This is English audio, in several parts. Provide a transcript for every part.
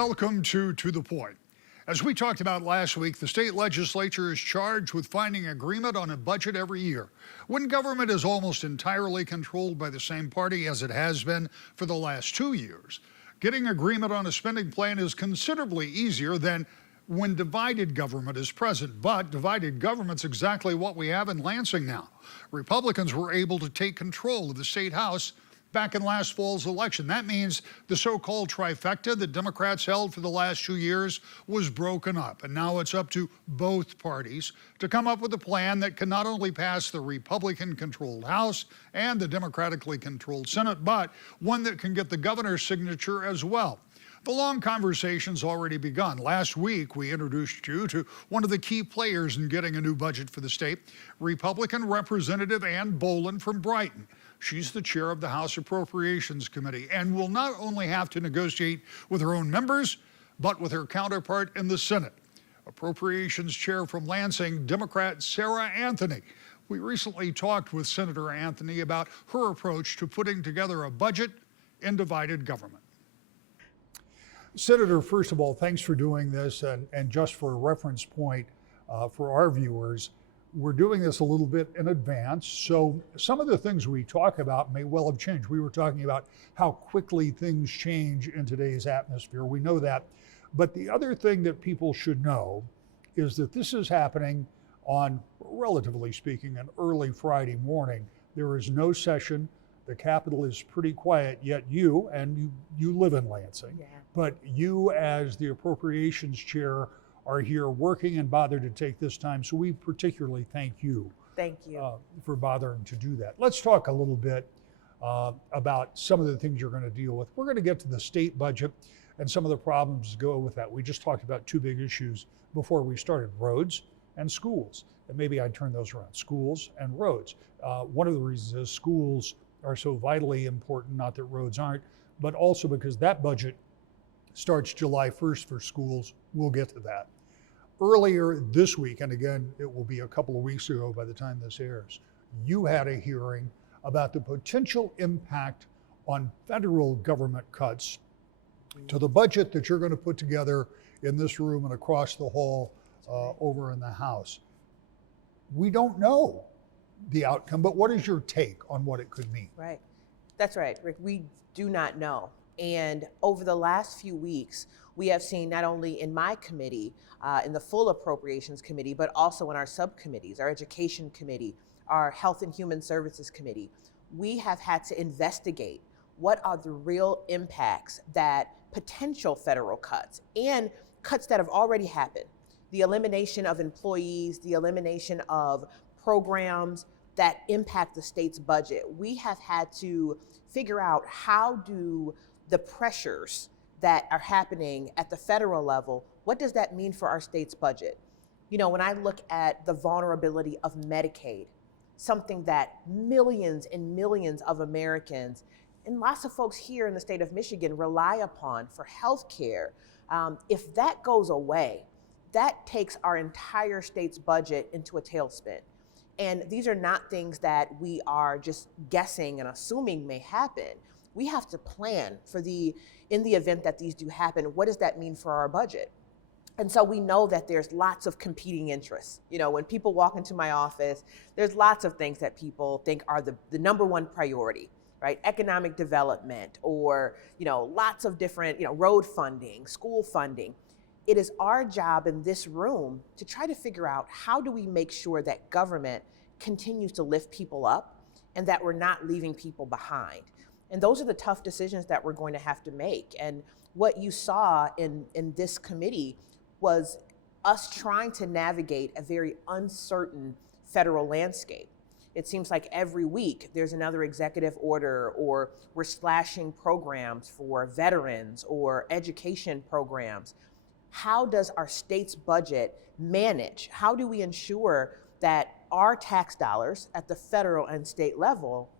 Welcome to the Point. As we talked about last week, the state legislature is charged with finding agreement on a budget every year. When government is almost entirely controlled by the same party as it has been for the last 2 years, getting agreement on a spending plan is considerably easier than when divided government is present. But divided government's exactly what we have in Lansing now. Republicans were able to take control of the state house back in last fall's election. That means the so-called trifecta that Democrats held for the last 2 years was broken up. And now it's up to both parties to come up with a plan that can not only pass the Republican-controlled House and the Democratically controlled Senate, but one that can get the governor's signature as well. The long conversation's already begun. Last week, we introduced you to one of the key players in getting a new budget for the state, Republican Representative Ann Boland from Brighton. She's the chair of the House Appropriations Committee and will not only have to negotiate with her own members, but with her counterpart in the Senate, Appropriations Chair from Lansing, Democrat Sarah Anthony. We recently talked with Senator Anthony about her approach to putting together a budget in divided government. Senator, first of all, thanks for doing this. And just for a reference point for our viewers, we're doing this a little bit in advance, so some of the things we talk about may well have changed. We were talking about how quickly things change in today's atmosphere. We know that. But the other thing that people should know is that this is happening on, relatively speaking, an early Friday morning. There is no session. The Capitol is pretty quiet, yet you live in Lansing, but you as the Appropriations Chair are here working and bothered to take this time. So we particularly thank you. Thank you. For bothering to do that. Let's talk a little bit about some of the things you're going to deal with. We're going to get to the state budget and some of the problems that go with that. We just talked about two big issues before we started, roads and schools. And maybe I'd turn those around, schools and roads. One of the reasons is schools are so vitally important, not that roads aren't, but also because that budget starts July 1st for schools. We'll get to that. Earlier this week, and again, it will be a couple of weeks ago by the time this airs, you had a hearing about the potential impact on federal government cuts to the budget that you're going to put together in this room and across the hall over in the House. We don't know the outcome, but what is your take on what it could mean? Right. That's right, Rick. We do not know. And over the last few weeks, we have seen not only in my committee, in the full Appropriations Committee, but also in our subcommittees, our Education Committee, our Health and Human Services Committee, we have had to investigate what are the real impacts that potential federal cuts and cuts that have already happened, the elimination of employees, the elimination of programs that impact the state's budget. We have had to figure out how do the pressures that are happening at the federal level, what does that mean for our state's budget? You know, when I look at the vulnerability of Medicaid, something that millions and millions of Americans and lots of folks here in the state of Michigan rely upon for health care, if that goes away, that takes our entire state's budget into a tailspin. And these are not things that we are just guessing and assuming may happen. We have to plan for in the event that these do happen, what does that mean for our budget? And so we know that there's lots of competing interests. You know, when people walk into my office, there's lots of things that people think are the number one priority, right? Economic development or, you know, lots of different, road funding, school funding. It is our job in this room to try to figure out how do we make sure that government continues to lift people up and that we're not leaving people behind. And those are the tough decisions that we're going to have to make. And what you saw in this committee was us trying to navigate a very uncertain federal landscape. It seems like every week there's another executive order or we're slashing programs for veterans or education programs. How does our state's budget manage? How do we ensure that our tax dollars at the federal and state level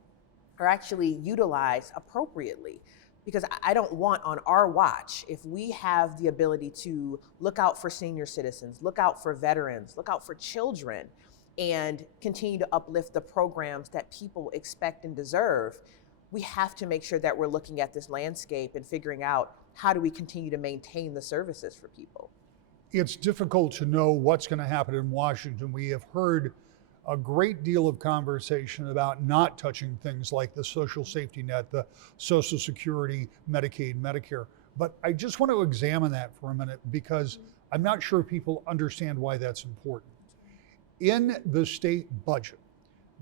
are actually utilized appropriately? Because I don't want on our watch, if we have the ability to look out for senior citizens, look out for veterans, look out for children, and continue to uplift the programs that people expect and deserve, we have to make sure that we're looking at this landscape and figuring out how do we continue to maintain the services for people? It's difficult to know what's going to happen in Washington. We have heard a great deal of conversation about not touching things like the social safety net, the Social Security, Medicaid, Medicare. But I just want to examine that for a minute because I'm not sure people understand why that's important. In the state budget,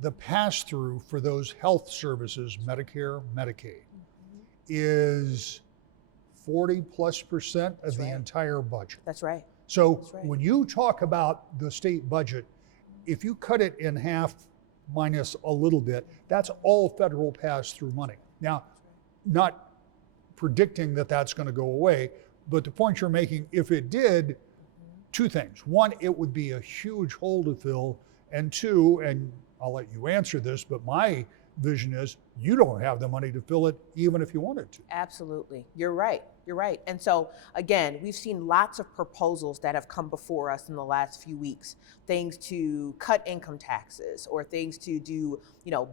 the pass-through for those health services, Medicare, Medicaid, is 40+% of the entire budget. That's right. So when you talk about the state budget, if you cut it in half minus a little bit, that's all federal pass-through money. Now, not predicting that that's going to go away, but the point you're making, if it did, two things. One, it would be a huge hole to fill, and two, and I'll let you answer this, but my vision is you don't have the money to fill it even if you wanted to. Absolutely. You're right. You're right. And so, again, we've seen lots of proposals that have come before us in the last few weeks, things to cut income taxes or things to do,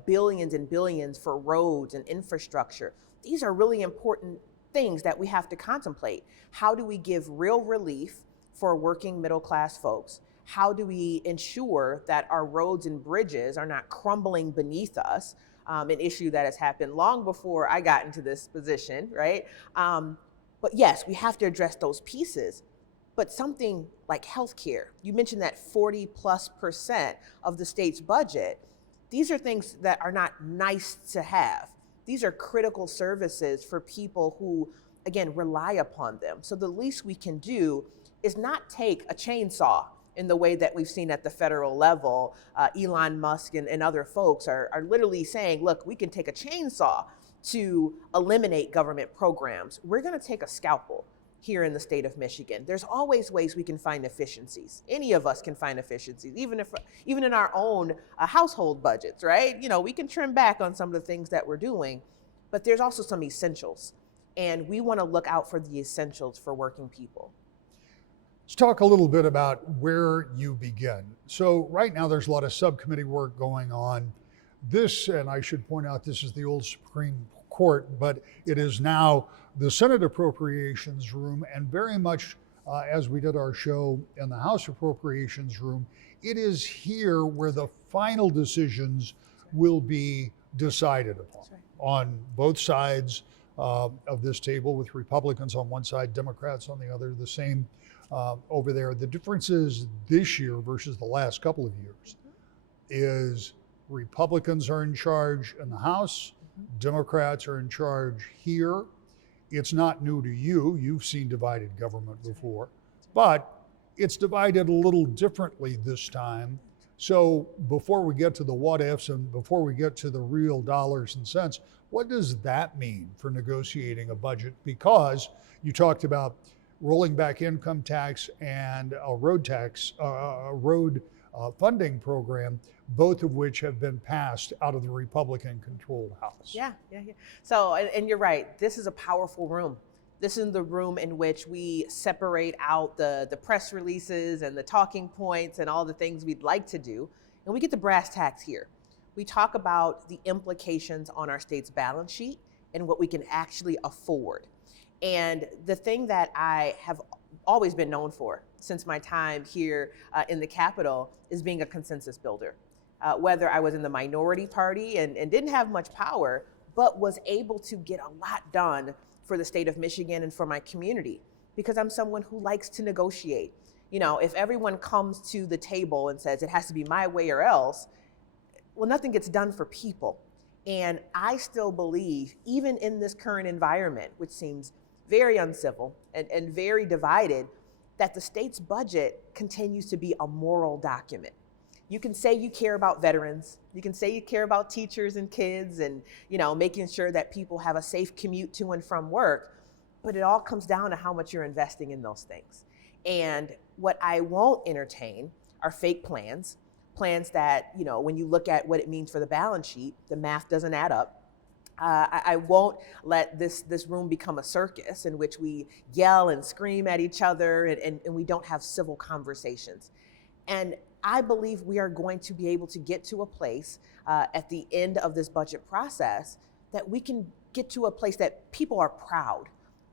billions and billions for roads and infrastructure. These are really important things that we have to contemplate. How do we give real relief for working middle class folks? How do we ensure that our roads and bridges are not crumbling beneath us? An issue that has happened long before I got into this position, right? But yes, we have to address those pieces. But something like healthcare, you mentioned that 40+% of the state's budget, these are things that are not nice to have. These are critical services for people who, again, rely upon them. So the least we can do is not take a chainsaw in the way that we've seen at the federal level. Elon Musk and other folks are literally saying, look, we can take a chainsaw to eliminate government programs. We're gonna take a scalpel here in the state of Michigan. There's always ways we can find efficiencies. Any of us can find efficiencies, even in our own household budgets, right? We can trim back on some of the things that we're doing, but there's also some essentials. And we wanna look out for the essentials for working people. Let's talk a little bit about where you begin. So right now there's a lot of subcommittee work going on. This, and I should point out, this is the old Supreme Court, but it is now the Senate Appropriations Room, and very much as we did our show in the House Appropriations Room, it is here where the final decisions will be decided upon on both sides of this table, with Republicans on one side, Democrats on the other, the same over there. The difference is this year versus the last couple of years is Republicans are in charge in the House, Democrats are in charge here. It's not new to you. You've seen divided government before, but it's divided a little differently this time. So before we get to the what ifs and before we get to the real dollars and cents, what does that mean for negotiating a budget? Because you talked about rolling back income tax and a road funding program, both of which have been passed out of the Republican-controlled House. Yeah. So, and you're right, this is a powerful room. This is the room in which we separate out the press releases and the talking points and all the things we'd like to do, and we get the brass tacks here. We talk about the implications on our state's balance sheet and what we can actually afford. And the thing that I have always been known for since my time here in the Capitol is being a consensus builder. Whether I was in the minority party and didn't have much power, but was able to get a lot done for the state of Michigan and for my community, because I'm someone who likes to negotiate. If everyone comes to the table and says it has to be my way or else, well, nothing gets done for people. And I still believe, even in this current environment, which seems very uncivil and very divided, that the state's budget continues to be a moral document. You can say you care about veterans, you can say you care about teachers and kids and making sure that people have a safe commute to and from work, but it all comes down to how much you're investing in those things. And what I won't entertain are fake plans that, when you look at what it means for the balance sheet, the math doesn't add up. I won't let this room become a circus in which we yell and scream at each other and we don't have civil conversations. And I believe we are going to be able to get to a place at the end of this budget process that we can get to a place that people are proud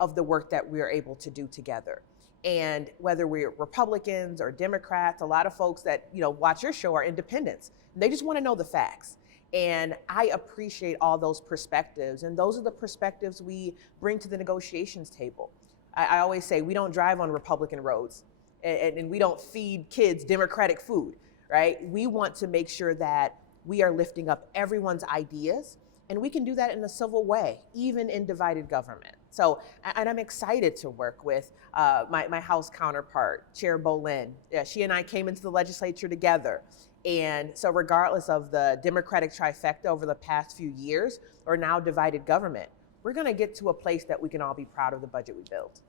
of the work that we're able to do together. And whether we're Republicans or Democrats, a lot of folks that watch your show are independents. They just want to know the facts. And I appreciate all those perspectives. And those are the perspectives we bring to the negotiations table. I always say we don't drive on Republican roads and we don't feed kids Democratic food, right? We want to make sure that we are lifting up everyone's ideas, and we can do that in a civil way, even in divided government. So, and I'm excited to work with my House counterpart, Chair Bolin. She and I came into the legislature together. And so regardless of the Democratic trifecta over the past few years, or now divided government, we're gonna get to a place that we can all be proud of the budget we built.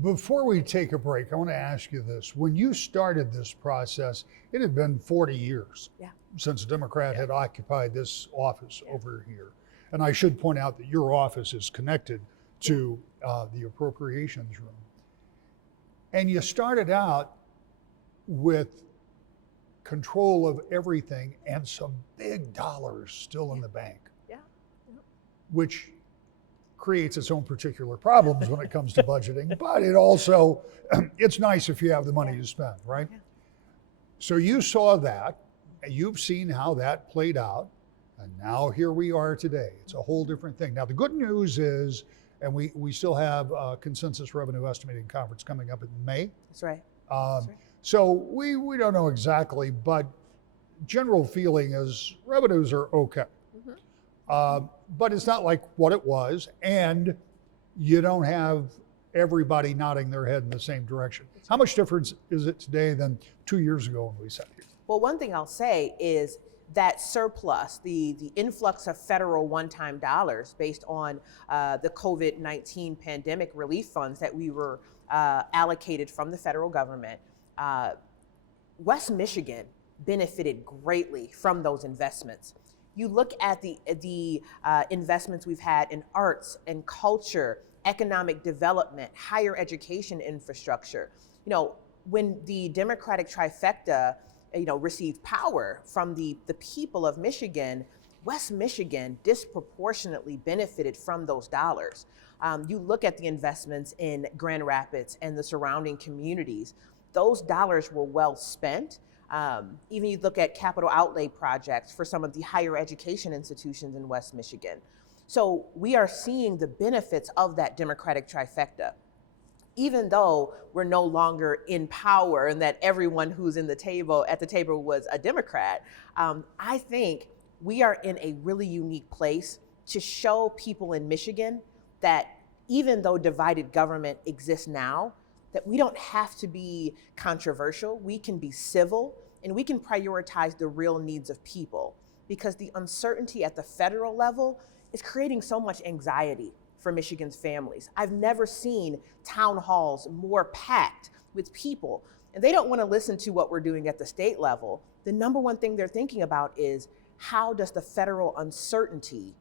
Before we take a break, I want to ask you this. When you started this process, it had been 40 years since a Democrat had occupied this office over here. And I should point out that your office is connected to the appropriations room. And you started out with control of everything and some big dollars still in the bank, which creates its own particular problems when it comes to budgeting, but it also, it's nice if you have the money to spend, right? So you saw that, and you've seen how that played out, and now here we are today. It's a whole different thing. Now the good news is, and we still have a consensus revenue estimating conference coming up in May. That's right. So we don't know exactly, but general feeling is revenues are okay. But it's not like what it was, and you don't have everybody nodding their head in the same direction. How much difference is it today than 2 years ago when we sat here? Well, one thing I'll say is that surplus, the influx of federal one-time dollars based on the COVID-19 pandemic relief funds that we were allocated from the federal government, West Michigan benefited greatly from those investments. You look at the investments we've had in arts and culture, economic development, higher education infrastructure. When the Democratic trifecta, received power from the people of Michigan, West Michigan disproportionately benefited from those dollars. You look at the investments in Grand Rapids and the surrounding communities, those dollars were well spent. Even you look at capital outlay projects for some of the higher education institutions in West Michigan. So we are seeing the benefits of that Democratic trifecta. Even though we're no longer in power and that everyone who's at the table was a Democrat, I think we are in a really unique place to show people in Michigan that even though divided government exists now, that we don't have to be controversial, we can be civil, and we can prioritize the real needs of people, because the uncertainty at the federal level is creating so much anxiety for Michigan's families. I've never seen town halls more packed with people, and they don't want to listen to what we're doing at the state level. The number one thing they're thinking about is, how does the federal uncertainty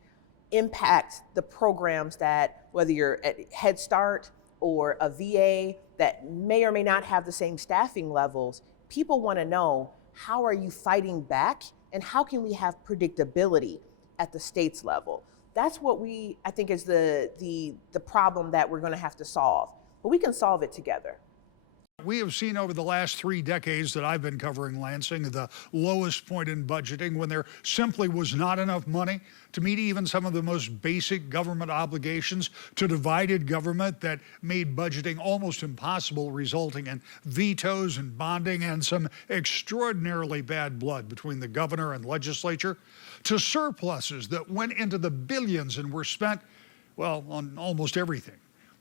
impact the programs that, whether you're at Head Start or a VA that may or may not have the same staffing levels, people want to know, how are you fighting back, and how can we have predictability at the state's level? That's what I think is the problem that we're going to have to solve, but we can solve it together. We have seen over the last 3 decades that I've been covering Lansing the lowest point in budgeting, when there simply was not enough money to meet even some of the most basic government obligations, to divided government that made budgeting almost impossible, resulting in vetoes and bonding and some extraordinarily bad blood between the governor and legislature, to surpluses that went into the billions and were spent, well, on almost everything.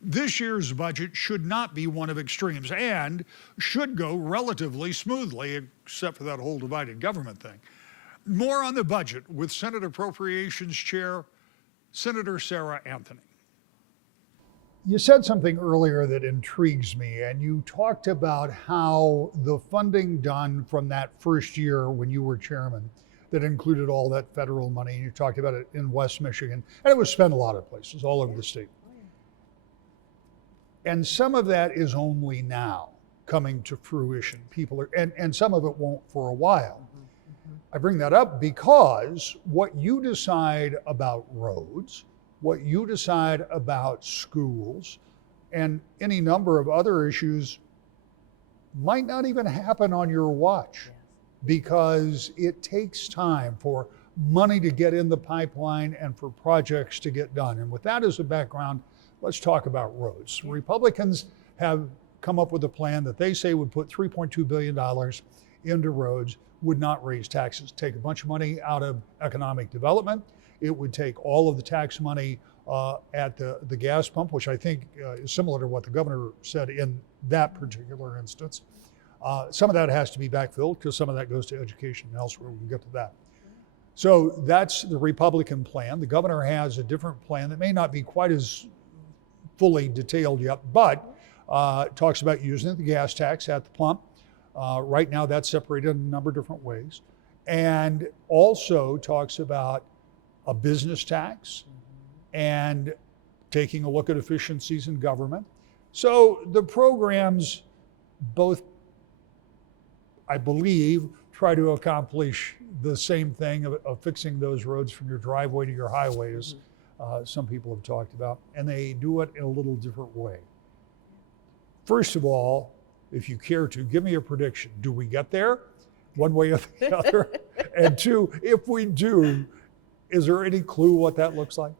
This year's budget should not be one of extremes and should go relatively smoothly, except for that whole divided government thing. More on the budget with Senate Appropriations Chair, Senator Sarah Anthony. You said something earlier that intrigues me, and you talked about how the funding done from that first year when you were chairman, that included all that federal money, and you talked about it in West Michigan, and it was spent a lot of places all over the state. And some of that is only now coming to fruition. People are, and some of it won't for a while. I bring that up because what you decide about roads, what you decide about schools, and any number of other issues might not even happen on your watch because it takes time for money to get in the pipeline and for projects to get done. And with that as a background, let's talk about roads. Republicans have come up with a plan that they say would put $3.2 billion into roads, would not raise taxes, take a bunch of money out of economic development. It would take all of the tax money at the gas pump, which I think is similar to what the governor said in that particular instance. Some of that has to be backfilled because some of that goes to education and elsewhere. We can get to that. So that's the Republican plan. The governor has a different plan that may not be quite as fully detailed yet, but talks about using the gas tax at the pump. Right now that's separated in a number of different ways. And also talks about a business tax and taking a look at efficiencies in government. So the programs both, I believe, try to accomplish the same thing of fixing those roads from your driveway to your highway, as some people have talked about, and they do it in a little different way. First of all, if you care to, give me a prediction. Do we get there one way or the other? And two, if we do, is there any clue what that looks like?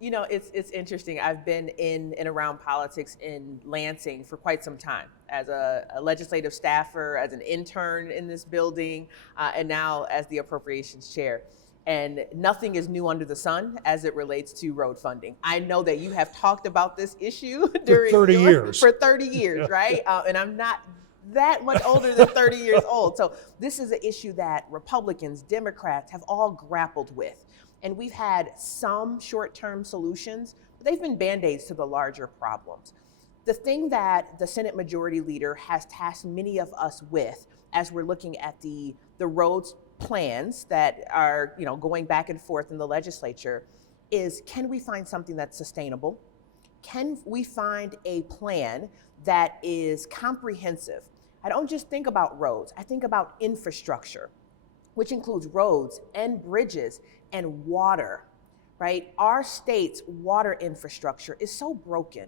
You know, it's interesting. I've been in and around politics in Lansing for quite some time as a legislative staffer, as an intern in this building, and now as the appropriations chair. And nothing is new under the sun as it relates to road funding. I know that you have talked about this issue during for 30 years. For 30 years, right? And I'm not that much older than 30 years old. So this is an issue that Republicans, Democrats have all grappled with. And we've had some short-term solutions, but they've been Band-Aids to the larger problems. The thing that the Senate Majority Leader has tasked many of us with as we're looking at the roads plans that are, going back and forth in the legislature is, can we find something that's sustainable? Can we find a plan that is comprehensive? I don't just think about roads, I think about infrastructure, which includes roads and bridges and water, right? Our state's water infrastructure is so broken,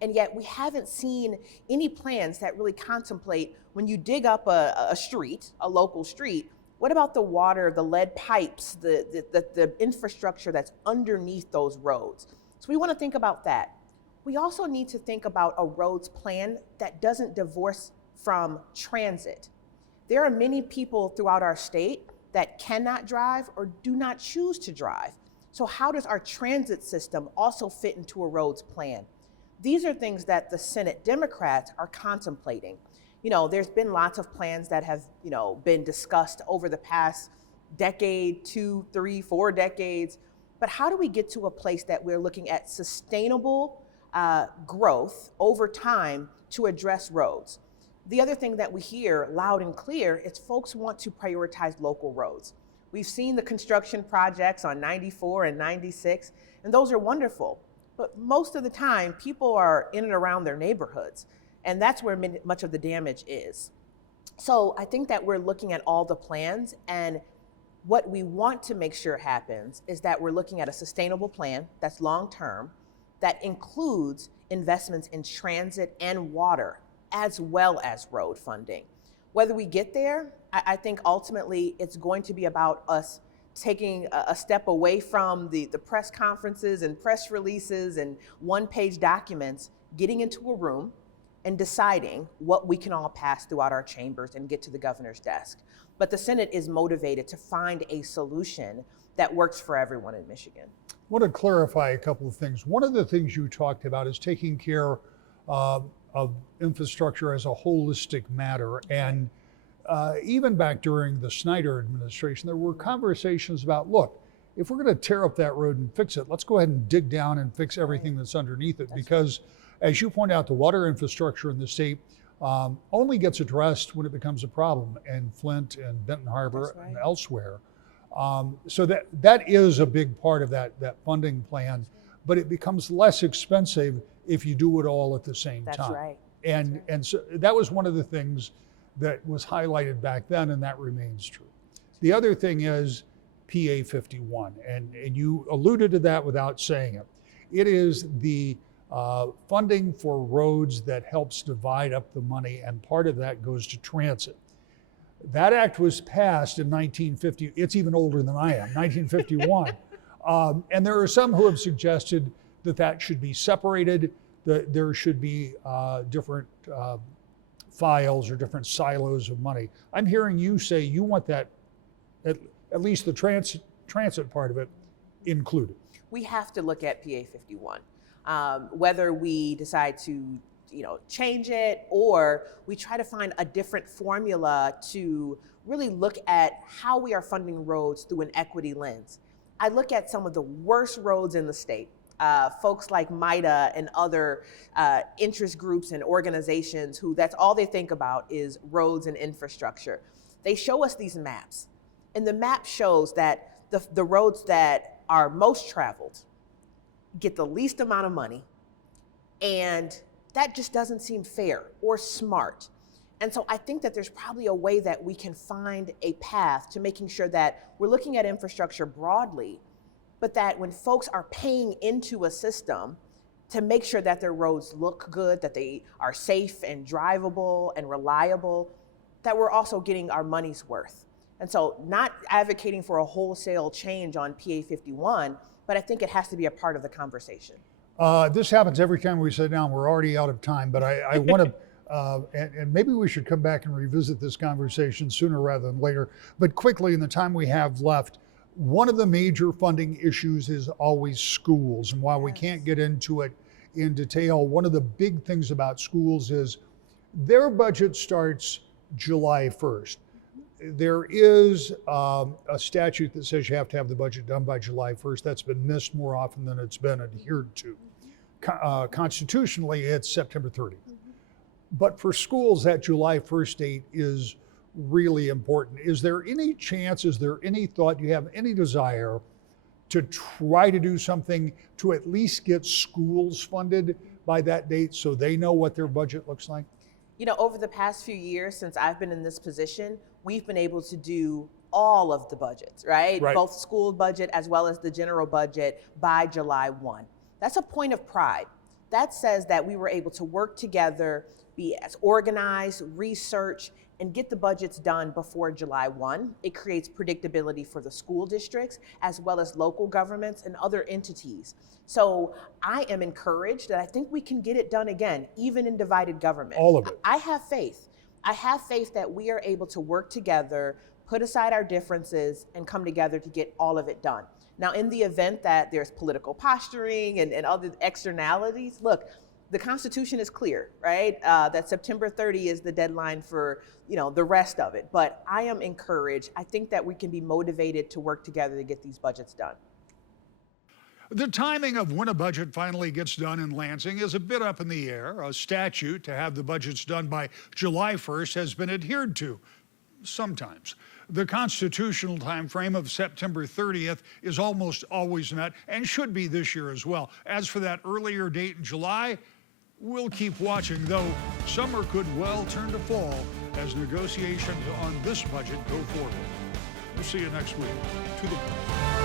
and yet we haven't seen any plans that really contemplate when you dig up a street, a local street, what about the water, the lead pipes, the infrastructure that's underneath those roads? So we want to think about that. We also need to think about a roads plan that doesn't divorce from transit. There are many people throughout our state that cannot drive or do not choose to drive. So how does our transit system also fit into a roads plan? These are things that the Senate Democrats are contemplating. There's been lots of plans that have, been discussed over the past decade, 2, 3, 4 decades. But how do we get to a place that we're looking at sustainable growth over time to address roads? The other thing that we hear loud and clear is folks want to prioritize local roads. We've seen the construction projects on 94 and 96, and those are wonderful. But most of the time, people are in and around their neighborhoods, and that's where much of the damage is. So I think that we're looking at all the plans, and what we want to make sure happens is that we're looking at a sustainable plan that's long-term, that includes investments in transit and water, as well as road funding. Whether we get there, I think ultimately it's going to be about us taking a step away from the press conferences and press releases and one-page documents, getting into a room and deciding what we can all pass throughout our chambers and get to the governor's desk. But the Senate is motivated to find a solution that works for everyone in Michigan. I want to clarify a couple of things. One of the things you talked about is taking care of infrastructure as a holistic matter. And even back during the Snyder administration, there were conversations about, look, if we're going to tear up that road and fix it, let's go ahead and dig down and fix everything that's underneath it. Because as you point out, the water infrastructure in the state only gets addressed when it becomes a problem in Flint and Benton Harbor and elsewhere. So that is a big part of that funding plan, but it becomes less expensive if you do it all at the same time. That's right. And so that was one of the things that was highlighted back then, and that remains true. The other thing is PA 51, and you alluded to that without saying it. It is the funding for roads that helps divide up the money, and part of that goes to transit. That act was passed in 1950. It's even older than I am, 1951. And there are some who have suggested that that should be separated, that there should be different files or different silos of money. I'm hearing you say you want that, at least the transit part of it, included. We have to look at PA 51. Whether we decide to change it, or we try to find a different formula to really look at how we are funding roads through an equity lens. I look at some of the worst roads in the state. Folks like MITA and other interest groups and organizations who that's all they think about is roads and infrastructure. They show us these maps, and the map shows that the roads that are most traveled get the least amount of money, and that just doesn't seem fair or smart. And so I think that there's probably a way that we can find a path to making sure that we're looking at infrastructure broadly, but that when folks are paying into a system to make sure that their roads look good, that they are safe and drivable and reliable, that we're also getting our money's worth. And so not advocating for a wholesale change on PA 51, but I think it has to be a part of the conversation. This happens every time we sit down. We're already out of time, but I want to, and maybe we should come back and revisit this conversation sooner rather than later. But quickly, in the time we have left, one of the major funding issues is always schools. And while we can't get into it in detail, one of the big things about schools is their budget starts July 1st. There is a statute that says you have to have the budget done by July 1st. That's been missed more often than it's been adhered to. Constitutionally, it's September 30th. But for schools, that July 1st date is really important. Is there any chance, is there any thought, do you have any desire to try to do something to at least get schools funded by that date so they know what their budget looks like? Over the past few years since I've been in this position, we've been able to do all of the budgets, right? Both school budget as well as the general budget by July 1. That's a point of pride. That says that we were able to work together, be as organized, research, and get the budgets done before July 1. It creates predictability for the school districts as well as local governments and other entities. So I am encouraged that I think we can get it done again, even in divided government. All of it. I have faith. I have faith that we are able to work together, put aside our differences, and come together to get all of it done. Now, in the event that there's political posturing and other externalities, look, the Constitution is clear, right? That September 30 is the deadline for, the rest of it. But I am encouraged. I think that we can be motivated to work together to get these budgets done. The timing of when a budget finally gets done in Lansing is a bit up in the air. A statute to have the budgets done by July 1st has been adhered to sometimes. The constitutional time frame of September 30th is almost always met and should be this year as well. As for that earlier date in July, we'll keep watching, though summer could well turn to fall as negotiations on this budget go forward. We'll see you next week. To the point.